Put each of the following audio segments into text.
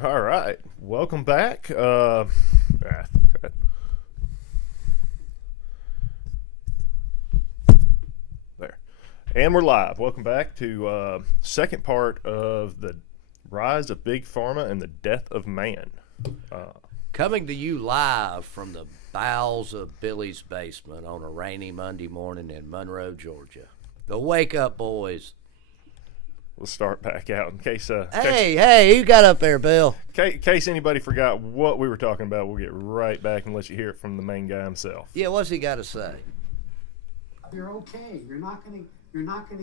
All right, welcome back. There, and we're live. Welcome back to second part of the rise of big pharma and the death of man. Coming to you live from the bowels of Billy's basement on a rainy Monday morning in Monroe, Georgia. The Wake Up Boys. We'll start back out in case. Hey, you got up there, Bill? Case anybody forgot what we were talking about, we'll get right back and let you hear it from the main guy himself. Yeah, what's he got to say? You're okay. You're not gonna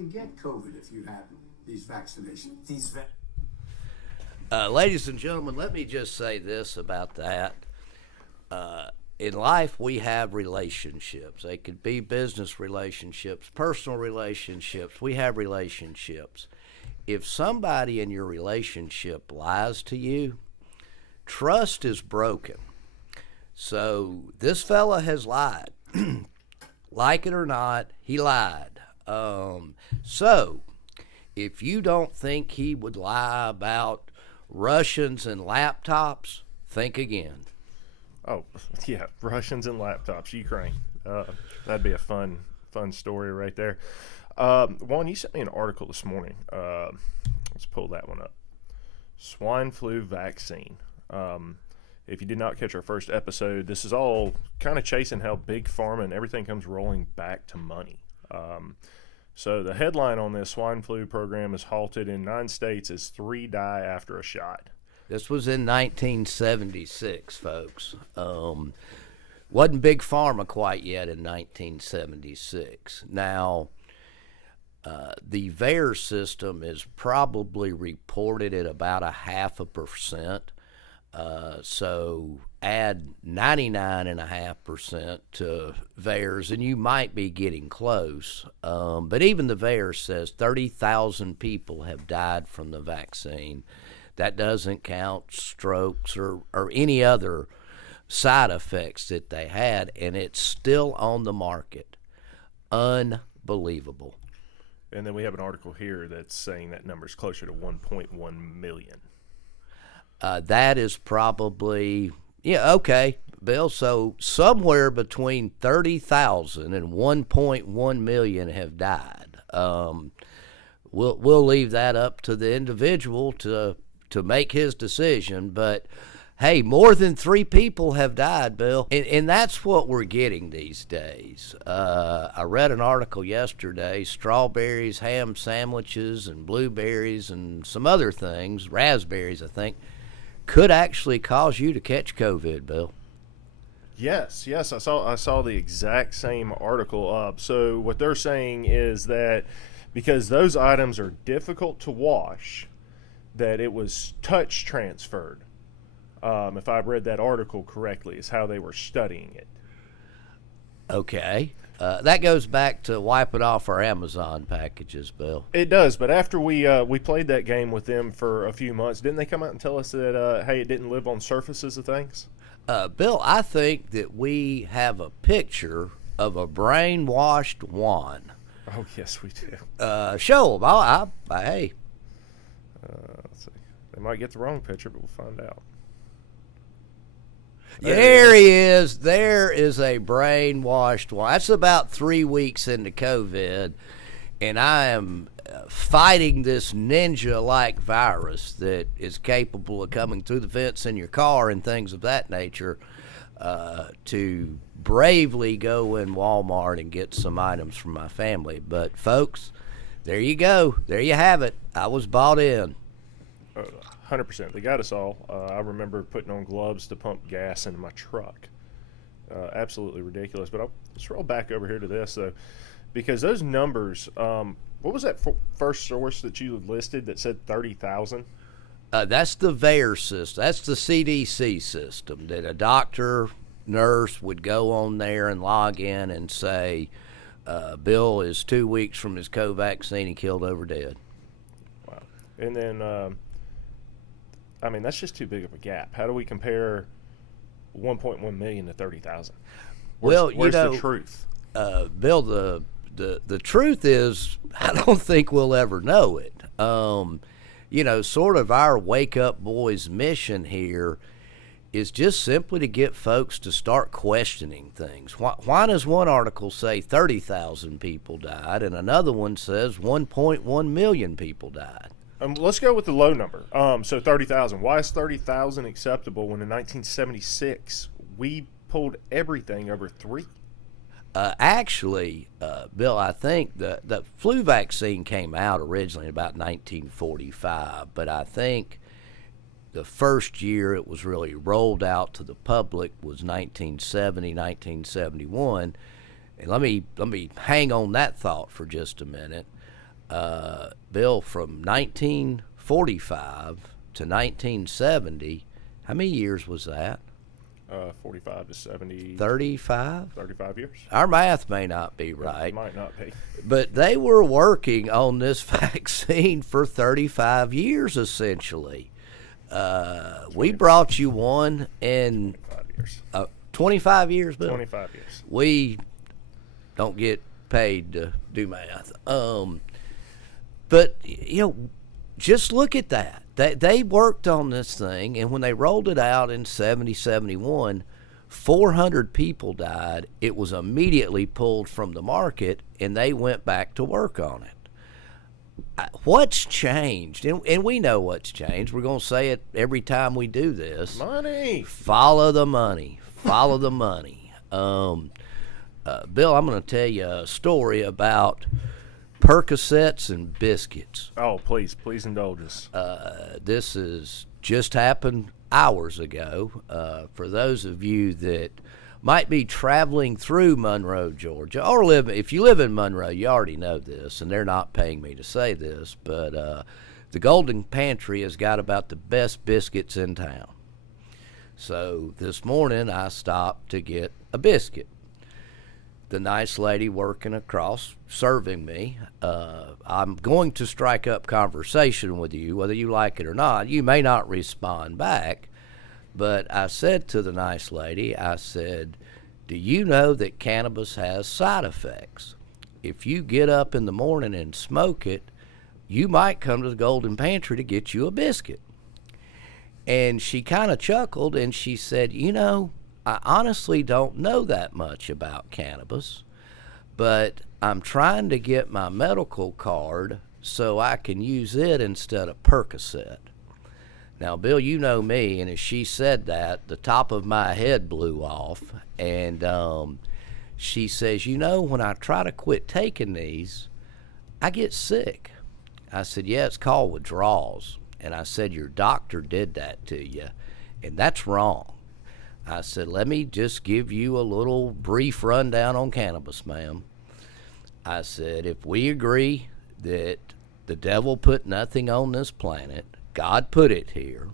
get COVID if you have these vaccinations. Ladies and gentlemen, let me just say this about that. In life, we have relationships. They could be business relationships, personal relationships. We have relationships. If somebody in your relationship lies to you, trust is broken. So this fella has lied. Like it or not, he lied. So if you don't think he would lie about Russians and laptops, think again. Oh, yeah, Russians and laptops, Ukraine. That'd be a fun story right there. Juan, you sent me an article this morning. Let's pull that one up. Swine flu vaccine. If you did not catch our first episode, this is all kind of chasing how big pharma and everything comes rolling back to money. So the headline on this swine flu program is halted in 9 states as 3 die after a shot. This was in 1976, folks. Wasn't big pharma quite yet in 1976. Now, the VAERS system is probably reported at about 0.5%. So add 99.5% to VAERS, and you might be getting close. But even the VAERS says 30,000 people have died from the vaccine. That doesn't count strokes or any other side effects that they had, and it's still on the market. Unbelievable. And then we have an article here that's saying that number is closer to 1.1 million. That is probably, okay, Bill. So somewhere between 30,000 and 1.1 million have died. We'll leave that up to the individual to make his decision, but hey, more than 3 people have died, Bill, and that's what we're getting these days. I read an article yesterday, strawberries, ham sandwiches, and blueberries, and some other things, raspberries, I think, could actually cause you to catch COVID, Bill. Yes, I saw the exact same article. So what they're saying is that because those items are difficult to wash, that it was touch transferred. If I read that article correctly, is how they were studying it. Okay. That goes back to wiping off our Amazon packages, Bill. It does, but after we played that game with them for a few months, didn't they come out and tell us that, hey, it didn't live on surfaces of things? Bill, I think that we have a picture of a brainwashed Juan. Oh, yes, we do. Show them. Hey. Let's see. They might get the wrong picture, but we'll find out. There he is. There is a brainwashed one. That's about 3 weeks into COVID, and I am fighting this ninja-like virus that is capable of coming through the vents in your car and things of that nature to bravely go in Walmart and get some items for my family. But, folks, there you go. There you have it. I was bought in. 100%. They got us all. I remember putting on gloves to pump gas into my truck. Absolutely ridiculous. But let's roll back over here to this, though, because those numbers, what was that first source that you listed that said 30,000? That's the VAERS system. That's the CDC system that a doctor, nurse would go on there and log in and say, Bill is 2 weeks from his co-vaccine. He killed over dead. Wow. And then that's just too big of a gap. How do we compare 1.1 million to 30,000? Where's the truth? Bill, the truth is, I don't think we'll ever know it. sort of our Wake Up Boys mission here is just simply to get folks to start questioning things. Why does one article say 30,000 people died and another one says 1.1 million people died? Let's go with the low number. So 30,000. Why is 30,000 acceptable when in 1976 we pulled everything over 3? Actually, Bill, I think the flu vaccine came out originally in about 1945, but I think the first year it was really rolled out to the public was 1970, 1971. And let me hang on that thought for just a minute. Bill, from 1945 to 1970, how many years was that? 45 to 70. 35? 35 years. Our math may not be right. It might not be. But they were working on this vaccine for 35 years, essentially. We brought you one in 25 years. 25 years, Bill? 25 years. We don't get paid to do math. But, just look at that. They worked on this thing, and when they rolled it out in 70, 71, 400 people died. It was immediately pulled from the market, and they went back to work on it. What's changed? And we know what's changed. We're going to say it every time we do this. Money. Follow the money. Follow the money. Bill, I'm going to tell you a story about Percocets and Biscuits. Oh, please indulge us. This has just happened hours ago. For those of you that might be traveling through Monroe, Georgia, or if you live in Monroe, you already know this, and they're not paying me to say this, but the Golden Pantry has got about the best biscuits in town. So this morning I stopped to get a biscuit. The nice lady working across serving me, I'm going to strike up conversation with you, whether you like it or not. You may not respond back, but I said to the nice lady, I said, do you know that cannabis has side effects? If you get up in the morning and smoke it, you might come to the Golden Pantry to get you a biscuit. And she kind of chuckled and she said, I honestly don't know that much about cannabis, but I'm trying to get my medical card so I can use it instead of Percocet. Now, Bill, you know me, and as she said that, the top of my head blew off, and she says, when I try to quit taking these, I get sick. I said, yeah, it's called withdrawals. And I said, your doctor did that to you, and that's wrong. I said, let me just give you a little brief rundown on cannabis, ma'am. I said, if we agree that the devil put nothing on this planet, God put it here,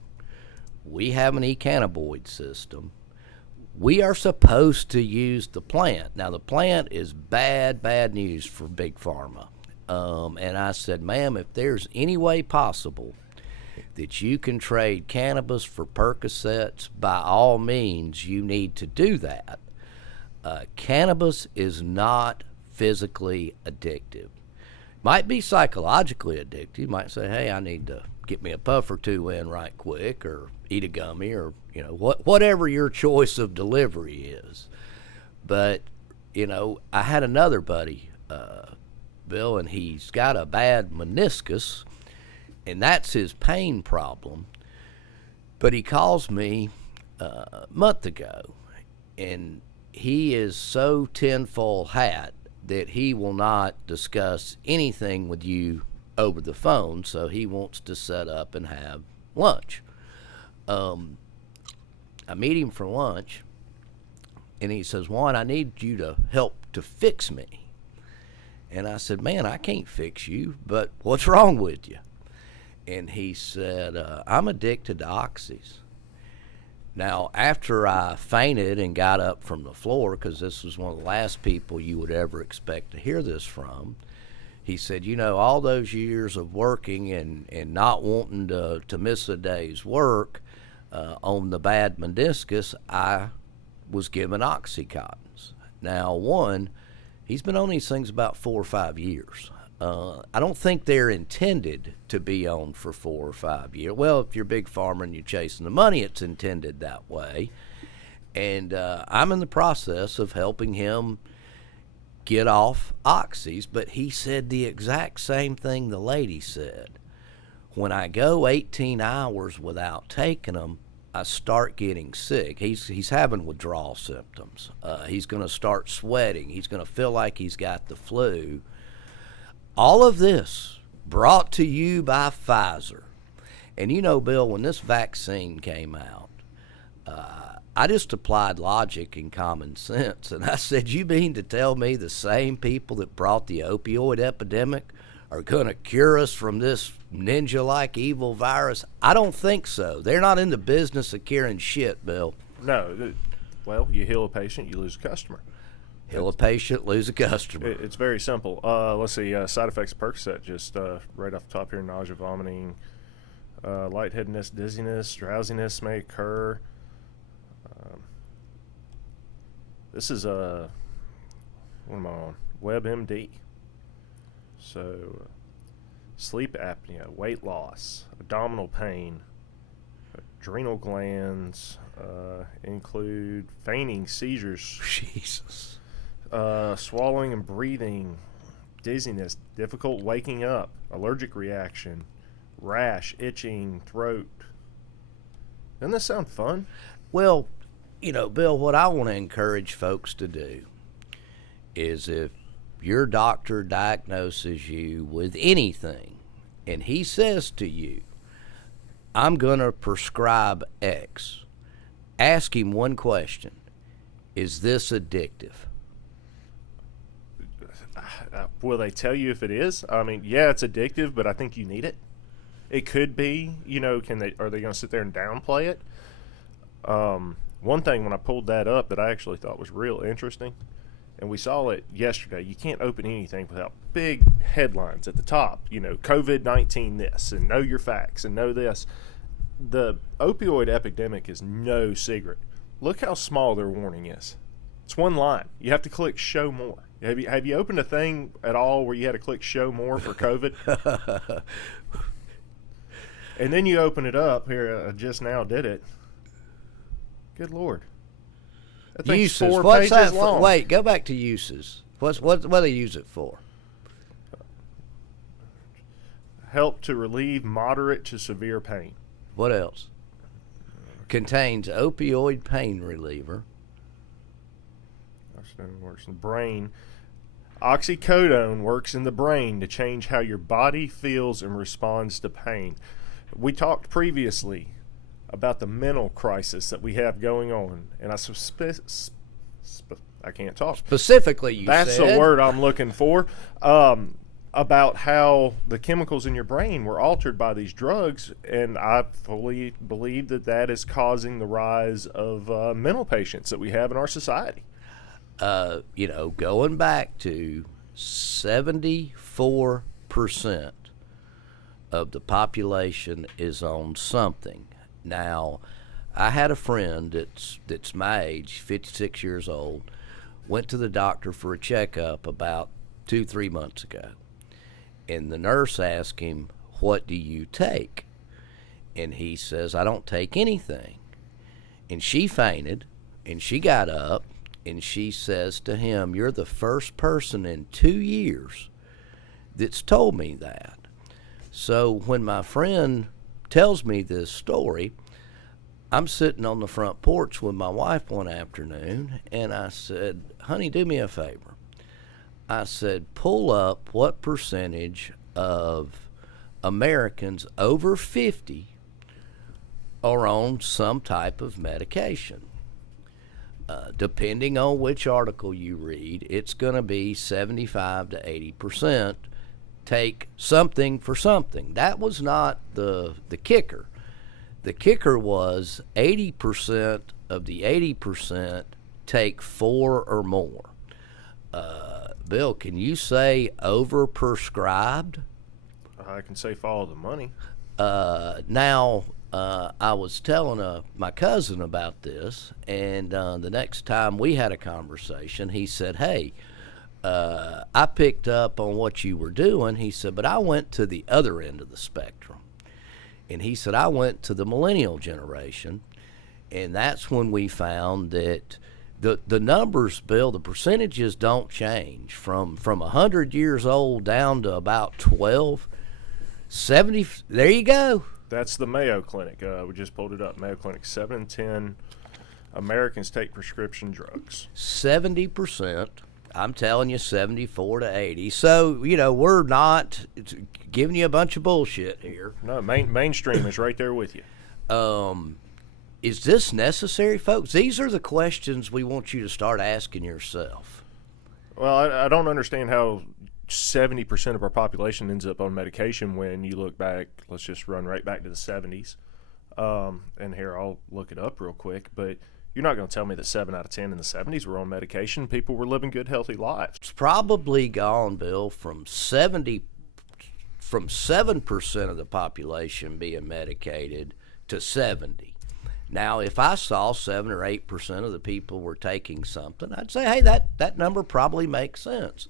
we have an e-cannabinoid system, we are supposed to use the plant. Now, the plant is bad news for Big Pharma. And I said, ma'am, if there's any way possible that you can trade cannabis for Percocets, by all means, you need to do that. Cannabis is not physically addictive. Might be psychologically addictive. You might say, hey, I need to get me a puff or two in right quick, or eat a gummy, or whatever your choice of delivery is. But I had another buddy, Bill, and he's got a bad meniscus, and that's his pain problem. But he calls me a month ago, and he is so tinfoil hat that he will not discuss anything with you over the phone, so he wants to set up and have lunch. I meet him for lunch, and he says, Juan, I need you to help to fix me. And I said, man, I can't fix you, but what's wrong with you? And he said, I'm addicted to oxys. Now, after I fainted and got up from the floor, because this was one of the last people you would ever expect to hear this from, he said, all those years of working and not wanting to miss a day's work on the bad meniscus, I was given Oxycontins. Now, he's been on these things about 4 or 5 years. I don't think they're intended to be on for 4 or 5 years. Well, if you're a big farmer and you're chasing the money, it's intended that way. And I'm in the process of helping him get off oxys, but he said the exact same thing the lady said. When I go 18 hours without taking them, I start getting sick. He's having withdrawal symptoms. He's going to start sweating. He's going to feel like he's got the flu. All of this brought to you by Pfizer. And you know, Bill, when this vaccine came out, I just applied logic and common sense, and I said, you mean to tell me the same people that brought the opioid epidemic are going to cure us from this ninja-like evil virus? I don't think so. They're not in the business of curing shit, Bill. No. Well, you heal a patient, you lose a customer. Heal a patient, lose a customer. It's very simple. Let's see. Side effects of Percocet, just right off the top here: nausea, vomiting, lightheadedness, dizziness, drowsiness may occur. This is what am I on? WebMD. So, sleep apnea, weight loss, abdominal pain, adrenal glands, include fainting, seizures, Jesus. swallowing and breathing, dizziness, difficult waking up, allergic reaction, rash, itching, throat. Doesn't this sound fun? Well, you know, Bill, what I want to encourage folks to do is if your doctor diagnoses you with anything and he says to you, I'm going to prescribe X, ask him one question: is this addictive? Will they tell you if it is? I mean, yeah, it's addictive, but I think you need it. It could be, you know, are they going to sit there and downplay it? One thing when I pulled that up that I actually thought was real interesting, and we saw it yesterday, you can't open anything without big headlines at the top, you know, COVID-19 this, and know your facts, and know this. The opioid epidemic is no secret. Look how small their warning is. It's one line. You have to click show more. Have you opened a thing at all where you had to click show more for COVID? And then you open it up here. I just now did it. Good Lord. That thing's Uses. 4 What's pages that for? long. Wait, go back to uses. What do they use it for? Help to relieve moderate to severe pain. What else? Contains opioid pain reliever. Works in the brain. Oxycodone works in the brain to change how your body feels and responds to pain. We talked previously about the mental crisis that we have going on, and I can't talk. Specifically, That's said. the word I'm looking for. About how the chemicals in your brain were altered by these drugs, and I fully believe that is causing the rise of mental patients that we have in our society. You know, going back to 74% of the population is on something. Now, I had a friend that's my age, 56 years old, went to the doctor for a checkup about 2-3 months ago. And the nurse asked him, what do you take? And he says, I don't take anything. And she fainted, and she got up, and she says to him, you're the first person in 2 years that's told me that. So when my friend tells me this story, I'm sitting on the front porch with my wife one afternoon, and I said, honey, do me a favor. I said, pull up what percentage of Americans over 50 are on some type of medication. Depending on which article you read, it's going to be 75 to 80% take something for something. That was not the kicker. The kicker was 80% of the 80% take 4 or more. Bill, can you say overprescribed? I can say follow the money. Now, I was telling my cousin about this, and the next time we had a conversation, he said, hey, I picked up on what you were doing. He said, but I went to the other end of the spectrum. And he said, I went to the millennial generation. And that's when we found that the numbers, Bill, the percentages don't change from 100 years old down to about 12, 70. There you go. That's the Mayo Clinic. We just pulled it up. Mayo Clinic, 7 in 10 Americans take prescription drugs. 70%. I'm telling you, 74 to 80. So, we're not giving you a bunch of bullshit here. No, mainstream is right there with you. Is this necessary, folks? These are the questions we want you to start asking yourself. Well, I don't understand how 70% of our population ends up on medication when you look back. Let's just run right back to the 70s. And here, I'll look it up real quick. But you're not going to tell me that 7 out of 10 in the 70s were on medication. People were living good, healthy lives. It's probably gone, Bill, from 7% of the population being medicated to 70. Now, if I saw 7 or 8% of the people were taking something, I'd say, hey, that number probably makes sense.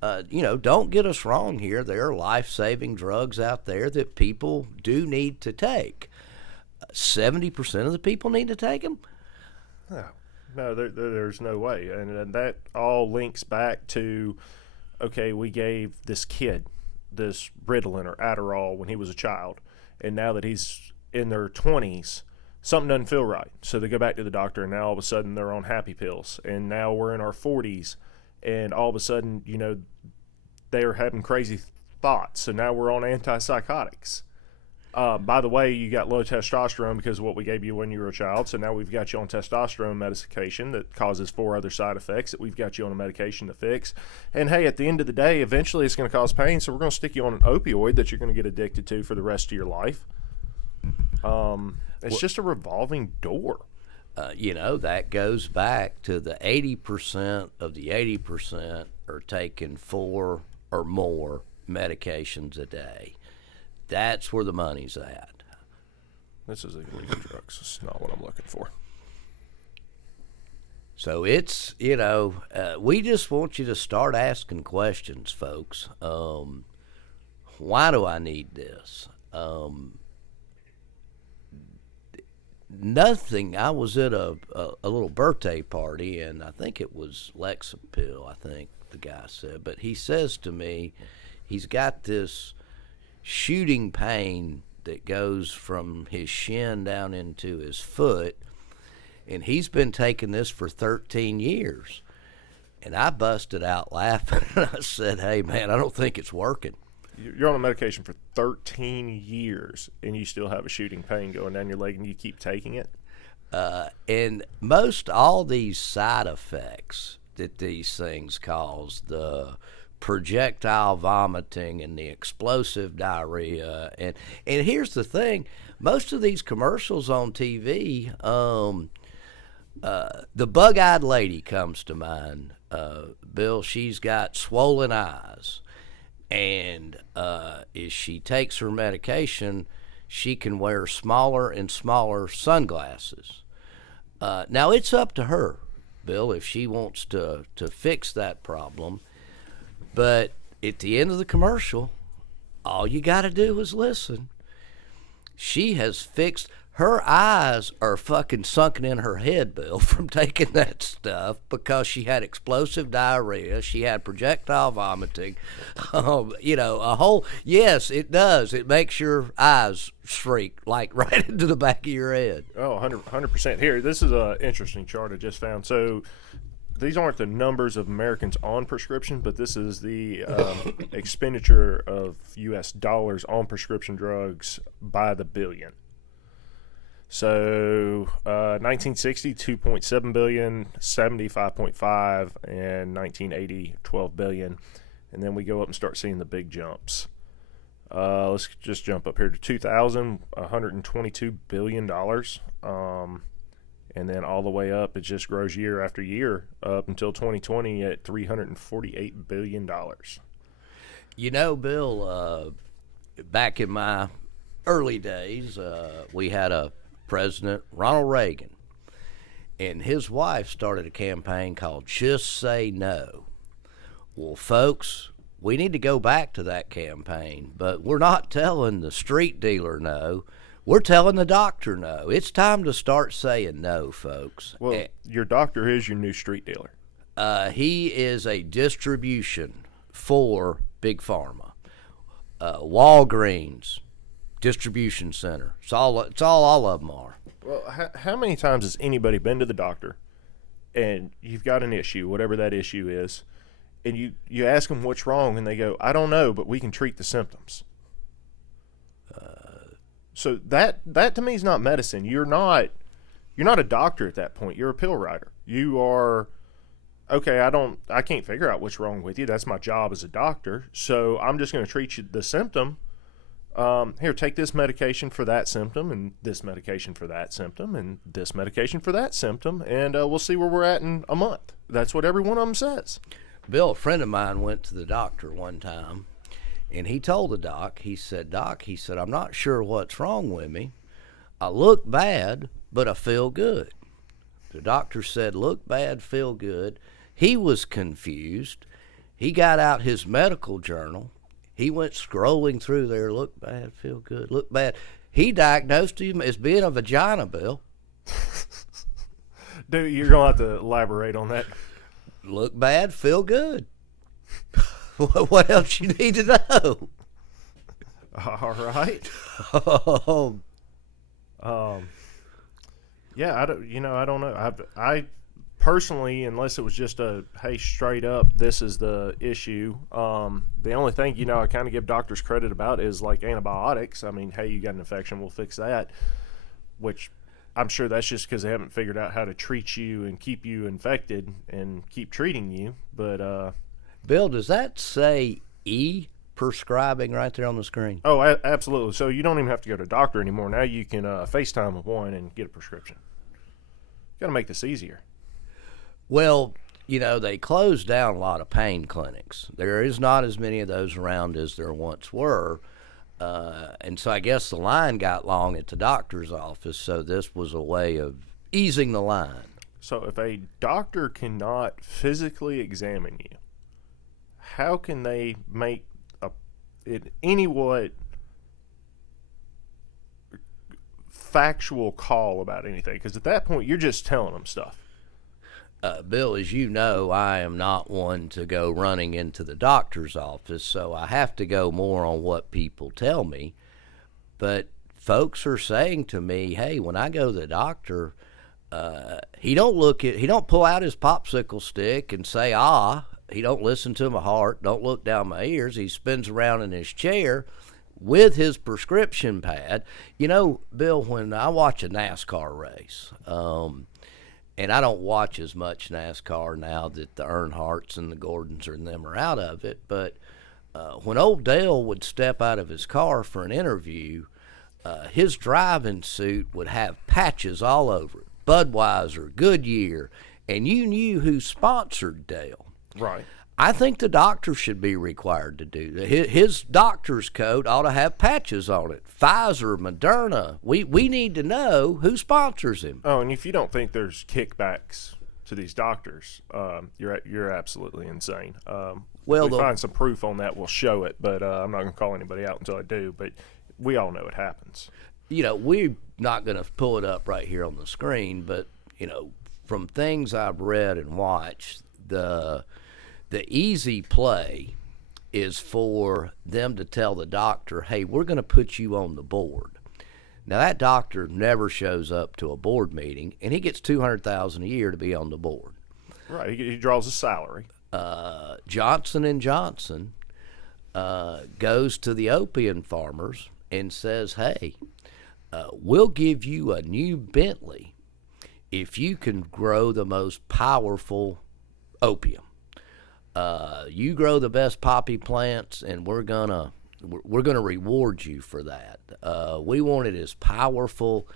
Don't get us wrong here. There are life-saving drugs out there that people do need to take. 70% of the people need to take them? No, there's no way. And that all links back to, okay, we gave this kid this Ritalin or Adderall when he was a child, and now that he's in their 20s, something doesn't feel right. So they go back to the doctor, and now all of a sudden they're on happy pills. And now we're in our 40s, and all of a sudden, they're having crazy thoughts. So now we're on antipsychotics. By the way, you got low testosterone because of what we gave you when you were a child. So now we've got you on testosterone medication that causes 4 other side effects that we've got you on a medication to fix. And hey, at the end of the day, eventually it's going to cause pain. So we're going to stick you on an opioid that you're going to get addicted to for the rest of your life. It's just a revolving door. That goes back to the 80% of the 80% are taking 4 or more medications a day. That's where the money's at. This is illegal drugs. It's not what I'm looking for. So it's, we just want you to start asking questions, folks. Why do I need this? Nothing. I was at a little birthday party, and I think it was Lexapil, I think the guy said. But he says to me, he's got this shooting pain that goes from his shin down into his foot, and he's been taking this for 13 years. And I busted out laughing, and I said, hey, man, I don't think it's working. You're on a medication for 13 years, and you still have a shooting pain going down your leg, and you keep taking it? And most all these side effects that these things cause, the projectile vomiting and the explosive diarrhea, and here's the thing, most of these commercials on TV, the bug-eyed lady comes to mind, Bill. She's got swollen eyes, and as she takes her medication, she can wear smaller and smaller sunglasses. Now it's up to her, Bill, if she wants to fix that problem. But at the end of the commercial, all you got to do is listen. She has fixed, her eyes are fucking sunken in her head, Bill, from taking that stuff because she had explosive diarrhea. She had projectile vomiting. A whole, yes, it does. It makes your eyes shriek like right into the back of your head. Oh, 100%. Here, this is an interesting chart I just found. So these aren't the numbers of Americans on prescription, but this is the expenditure of U.S. dollars on prescription drugs by the billion. So 1960, 2.7 billion, 70, 5.5, and 1980, 12 billion. And then we go up and start seeing the big jumps. Let's just jump up here to 2000, $122 billion. And then all the way up, it just grows year after year up until 2020 at $348 billion. Bill, back in my early days, we had a President, Ronald Reagan, and his wife started a campaign called Just Say No. Well, folks, we need to go back to that campaign, but we're not telling the street dealer no. We're telling the doctor no. It's time to start saying no, folks. Well, your doctor is your new street dealer. He is a distribution for Big Pharma. Walgreens, distribution center. It's all of them are. Well, how many times has anybody been to the doctor and you've got an issue, whatever that issue is, and you ask them what's wrong, and they go, I don't know, but we can treat the symptoms. So that to me is not medicine. You're not a doctor at that point. You're a pill writer. You are, okay, I can't figure out what's wrong with you. That's my job as a doctor. So I'm just going to treat you the symptom. Here, take this medication for that symptom, and this medication for that symptom, and this medication for that symptom, and we'll see where we're at in a month. That's what every one of them says. Bill, a friend of mine went to the doctor one time, and he told the doc, he said, I'm not sure what's wrong with me. I look bad, but I feel good. The doctor said, look bad, feel good. He was confused. He got out his medical journal. He went scrolling through there, look bad, feel good, look bad. He diagnosed him as being a vagina, Bill. Dude, you're going to have to elaborate on that. Look bad, feel good. What else you need to know? All right. Oh. Yeah, I don't know. I personally, unless it was just hey, straight up, this is the issue. The only thing, I kind of give doctors credit about is like antibiotics. I mean, hey, you got an infection, we'll fix that. Which I'm sure that's just because they haven't figured out how to treat you and keep you infected and keep treating you. But Bill, does that say prescribing right there on the screen? Oh, absolutely. So you don't even have to go to a doctor anymore. Now you can FaceTime with one and get a prescription. Got to make this easier. Well, they closed down a lot of pain clinics. There is not as many of those around as there once were. And so I guess the line got long at the doctor's office, so this was a way of easing the line. So if a doctor cannot physically examine you, how can they make what factual call about anything? Because at that point, you're just telling them stuff. Bill, as you know, I am not one to go running into the doctor's office, so I have to go more on what people tell me. But folks are saying to me, hey, when I go to the doctor, he don't pull out his popsicle stick and say, he don't listen to my heart, don't look down my ears. He spins around in his chair with his prescription pad. Bill, when I watch a NASCAR race, and I don't watch as much NASCAR now that the Earnhardts and the Gordons and them are out of it, but when old Dale would step out of his car for an interview, his driving suit would have patches all over it. Budweiser, Goodyear, and you knew who sponsored Dale. Right. I think the doctor should be required to do that. His doctor's coat ought to have patches on it. Pfizer, Moderna. We need to know who sponsors him. Oh, and if you don't think there's kickbacks to these doctors, you're absolutely insane. We find some proof on that, we'll show it, but I'm not going to call anybody out until I do. But we all know it happens. We're not going to pull it up right here on the screen, but from things I've read and watched, the easy play is for them to tell the doctor, hey, we're going to put you on the board. Now, that doctor never shows up to a board meeting, and he gets $200,000 a year to be on the board. Right, he draws a salary. Johnson & Johnson goes to the opium farmers and says, hey, we'll give you a new Bentley if you can grow the most powerful opium. You grow the best poppy plants, and we're gonna reward you for that. We want it as powerful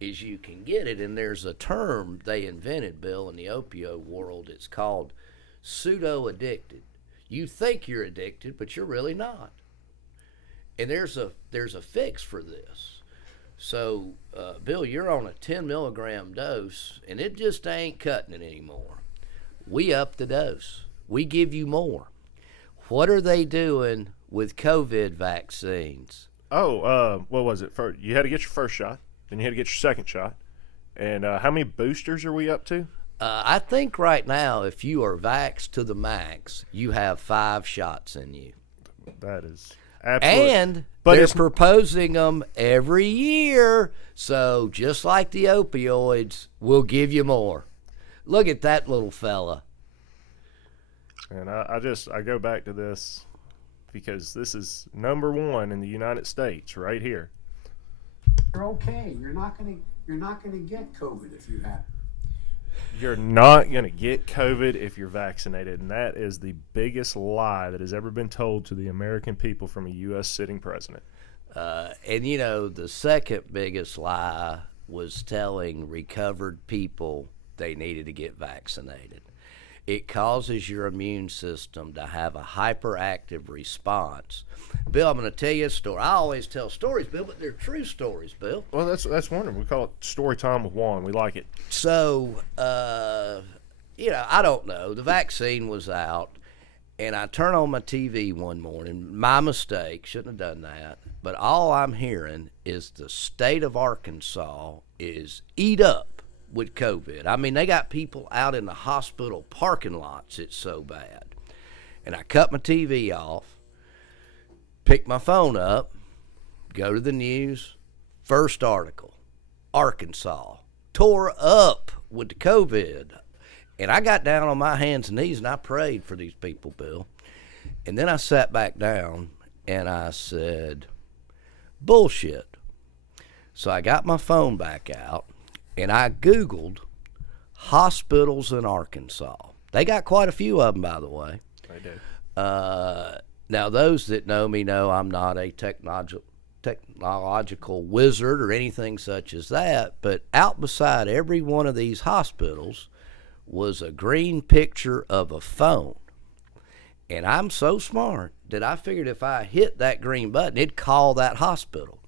as you can get it. And there's a term they invented, Bill, in the opioid world. It's called pseudo-addicted. You think you're addicted, but you're really not. And there's a fix for this. So, Bill, you're on a 10 milligram dose, and it just ain't cutting it anymore. We up the dose. We give you more. What are they doing with COVID vaccines? Oh, what was it? You had to get your first shot, then you had to get your second shot. And how many boosters are we up to? I think right now, if you are vaxxed to the max, you have 5 shots in you. That is absolutely. And but they're proposing them every year. So just like the opioids, we'll give you more. Look at that little fella. And I go back to this because this is number one in the United States right here. You're okay. You're not gonna get COVID if you have. You're not going to get COVID if you're vaccinated, and that is the biggest lie that has ever been told to the American people from a U.S. sitting president. And you know, the second biggest lie was telling recovered people they needed to get vaccinated. It causes your immune system to have a hyperactive response. Bill, I'm going to tell you a story. I always tell stories, Bill, but they're true stories, Bill. Well, that's wonderful. We call it story time with Juan. We like it. So, I don't know. The vaccine was out, and I turn on my TV one morning. My mistake. Shouldn't have done that. But all I'm hearing is the state of Arkansas is eat up with COVID. I mean, they got people out in the hospital parking lots. It's so bad. And I cut my TV off, pick my phone up, go to the news. First article, Arkansas tore up with the COVID. And I got down on my hands and knees and I prayed for these people, Bill. And then I sat back down and I said, bullshit. So I got my phone back out and I Googled hospitals in Arkansas. They got quite a few of them, by the way. They do. Now, those that know me know I'm not a technological wizard or anything such as that, but out beside every one of these hospitals was a green picture of a phone. And I'm so smart that I figured if I hit that green button, it'd call that hospital.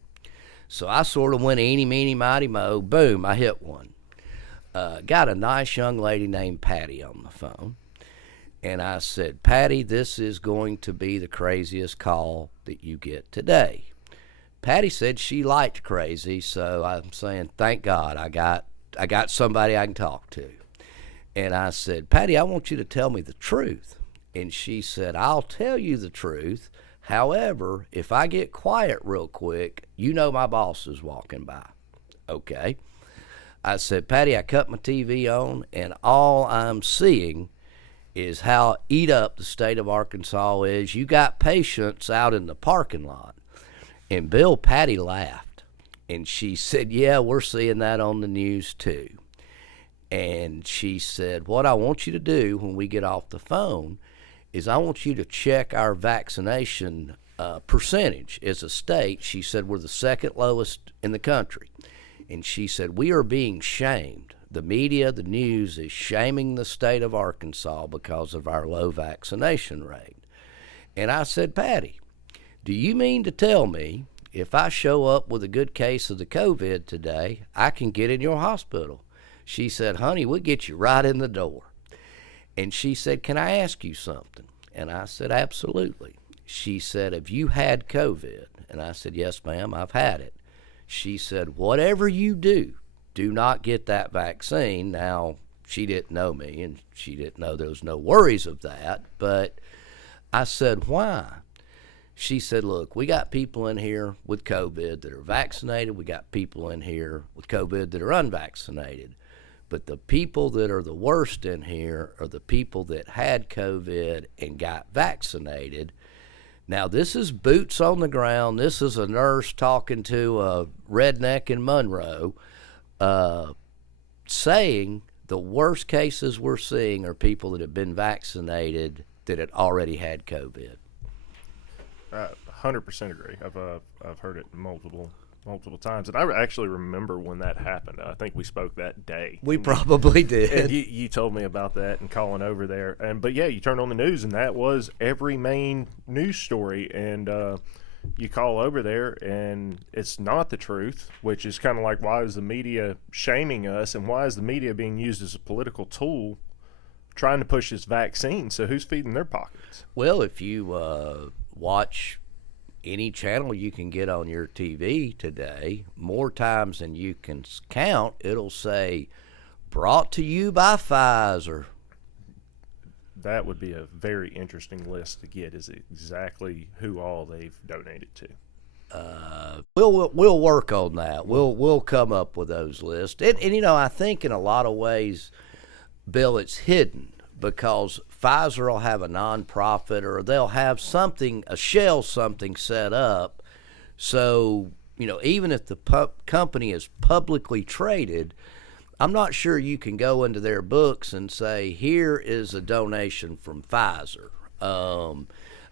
So I sort of went eeny, meeny, miny, mo, boom, I hit one. Got a nice young lady named Patty on the phone. And I said, Patty, this is going to be the craziest call that you get today. Patty said she liked crazy, so I'm saying, thank God, I got somebody I can talk to. And I said, Patty, I want you to tell me the truth. And she said, I'll tell you the truth. However, if I get quiet real quick, you know my boss is walking by. Okay. I said, Patty, I cut my TV on, and all I'm seeing is how eat up the state of Arkansas is. You got patients out in the parking lot. And Bill, Patty laughed. And she said, yeah, we're seeing that on the news too. And she said, what I want you to do when we get off the phone is I want you to check our vaccination percentage as a state. She said, we're the second lowest in the country. And she said, we are being shamed. The media, the news is shaming the state of Arkansas because of our low vaccination rate. And I said, Patty, do you mean to tell me if I show up with a good case of the COVID today, I can get in your hospital? She said, honey, we'll get you right in the door. And she said, can I ask you something? And I said, absolutely. She said, have you had COVID? And I said, yes, ma'am, I've had it. She said, whatever you do, do not get that vaccine. Now, she didn't know me, and she didn't know there was no worries of that. But I said, why? She said, look, we got people in here with COVID that are vaccinated. We got people in here with COVID that are unvaccinated. But the people that are the worst in here are the people that had COVID and got vaccinated. Now, this is boots on the ground. This is a nurse talking to a redneck in Monroe, saying the worst cases we're seeing are people that have been vaccinated that had already had COVID. 100% agree. I've heard it multiple times, and I actually remember when that happened. I think we spoke that day. We probably did. And you told me about that and calling over there. But yeah, you turned on the news, and that was every main news story. And you call over there, and it's not the truth, which is kind of like, why is the media shaming us, and why is the media being used as a political tool trying to push this vaccine. So who's feeding their pockets? Well, if you watch any channel you can get on your TV today, more times than you can count, it'll say, brought to you by Pfizer. That would be a very interesting list to get, is exactly who all they've donated to. We'll work on that. We'll come up with those lists. And you know, I think in a lot of ways, Bill, it's hidden because Pfizer will have a nonprofit or they'll have something, a shell something set up. So, you know, even if the company is publicly traded, I'm not sure you can go into their books and say, here is a donation from Pfizer.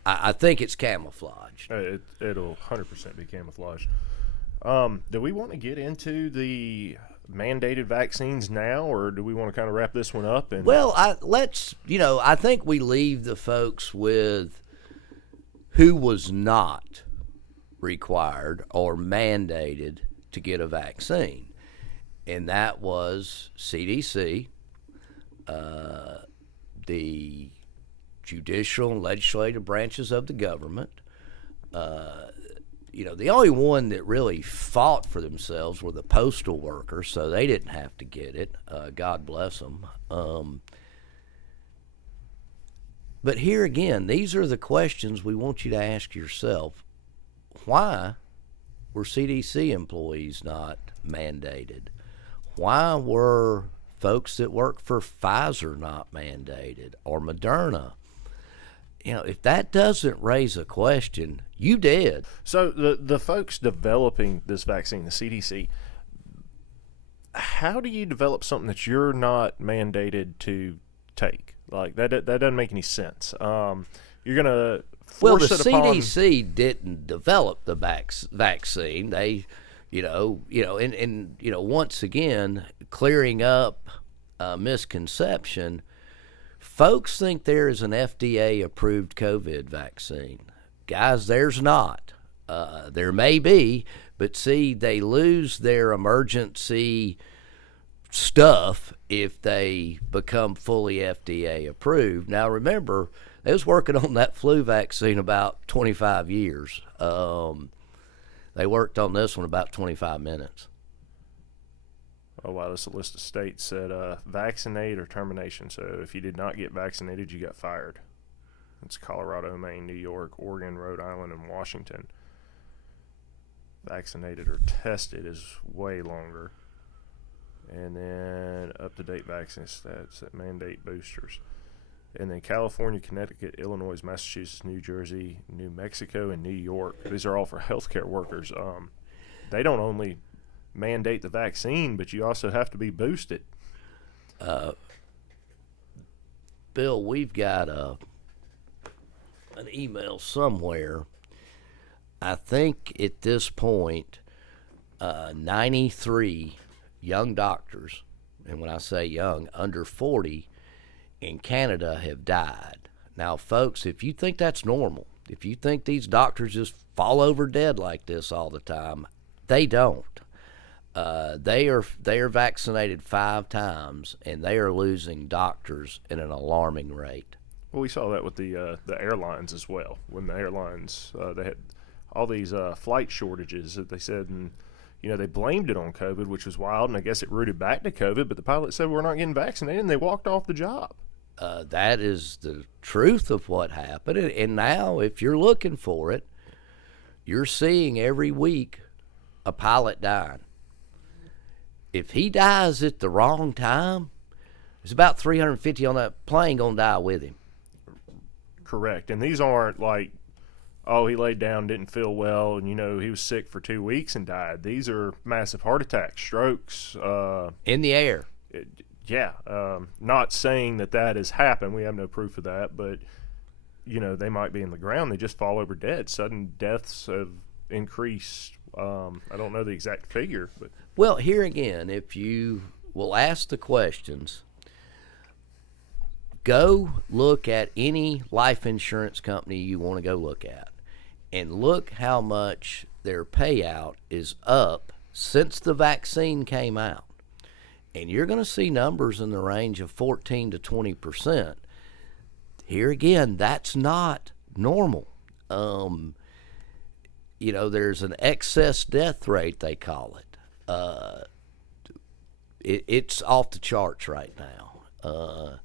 I think it's camouflaged. It'll 100% be camouflaged. Do we want to get into the mandated vaccines now, or do we want to kind of wrap this one up? Well, I think we leave the folks with who was not required or mandated to get a vaccine, and that was CDC, the judicial and legislative branches of the government. You know, the only one that really fought for themselves were the postal workers, so they didn't have to get it. God bless them. But here again, these are the questions we want you to ask yourself. Why were CDC employees not mandated? Why were folks that work for Pfizer not mandated, or Moderna? You know, if that doesn't raise a question, you did. So the folks developing this vaccine, the CDC, how do you develop something that you're not mandated to take? Like that doesn't make any sense. You're gonna force the it upon. CDC didn't develop the vaccine. They, and once again, clearing up misconception. Folks think there is an FDA-approved COVID vaccine. Guys, there's not. There may be, but see, they lose their emergency stuff if they become fully FDA-approved. Now, remember, they was working on that flu vaccine about 25 years. They worked on this one about 25 minutes. Oh, wow, this list of states said vaccinate or termination. So if you did not get vaccinated, you got fired. It's Colorado, Maine, New York, Oregon, Rhode Island, and Washington. Vaccinated or tested is way longer. And then up-to-date vaccine stats that mandate boosters. And then California, Connecticut, Illinois, Massachusetts, New Jersey, New Mexico, and New York. These are all for healthcare workers. They don't only mandate the vaccine, but you also have to be boosted. Bill, we've got an email somewhere. I think at this point, 93 young doctors, and when I say young, under 40 in Canada have died. Now, folks, if you think that's normal, if you think these doctors just fall over dead like this all the time, they don't. They are vaccinated 5 times, and they are losing doctors at an alarming rate. Well, we saw that with the airlines as well. When the airlines they had all these flight shortages that they said, and they blamed it on COVID, which was wild, and I guess it rooted back to COVID. But the pilot said we're not getting vaccinated, and they walked off the job. That is the truth of what happened, and now if you're looking for it, you're seeing every week a pilot dying. If he dies at the wrong time, there's about 350 on that plane going to die with him. Correct. And these aren't like, oh, he laid down, didn't feel well, and, he was sick for 2 weeks and died. These are massive heart attacks, strokes. In the air. Not saying that has happened. We have no proof of that. But, they might be in the ground. They just fall over dead. Sudden deaths have increased. I don't know the exact figure, but well, here again, if you will ask the questions, go look at any life insurance company you want to go look at, and look how much their payout is up since the vaccine came out. and you're going to see numbers in the range of 14 to 20%. Here again, that's not normal. There's an excess death rate, they call it. It's off the charts right now.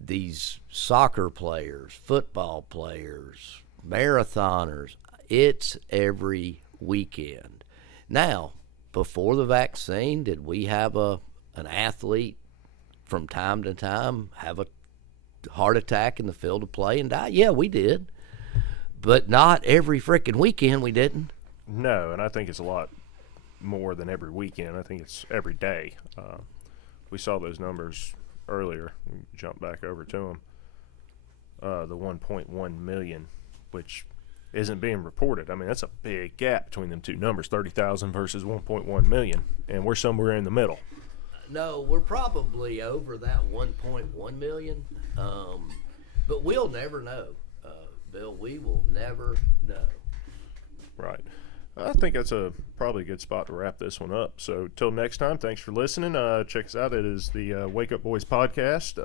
These soccer players, football players, marathoners, it's every weekend. Now, before the vaccine, did we have an athlete from time to time have a heart attack in the field of play and die? Yeah, we did. But not every freaking weekend we didn't. No, and I think it's a lot more than every weekend. I think it's every day. We saw those numbers earlier. We jumped back over to them. The 1.1 million, which isn't being reported. I mean, that's a big gap between them two numbers, 30,000 versus 1.1 million, and we're somewhere in the middle. No, we're probably over that 1.1 million, but we'll never know, Bill. We will never know. Right. I think that's probably a good spot to wrap this one up. So till next time, thanks for listening. Check us out. It is the Wake Up Boys podcast.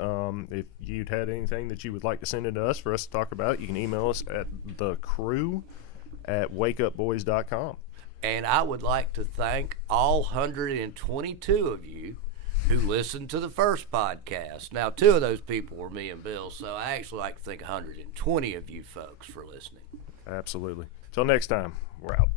If you'd had anything that you would like to send in to us for us to talk about, you can email us at thecrew@wakeupboys.com. And I would like to thank all 122 of you who listened to the first podcast. Now, 2 of those people were me and Bill, so I actually like to thank 120 of you folks for listening. Absolutely. Till next time, we're out.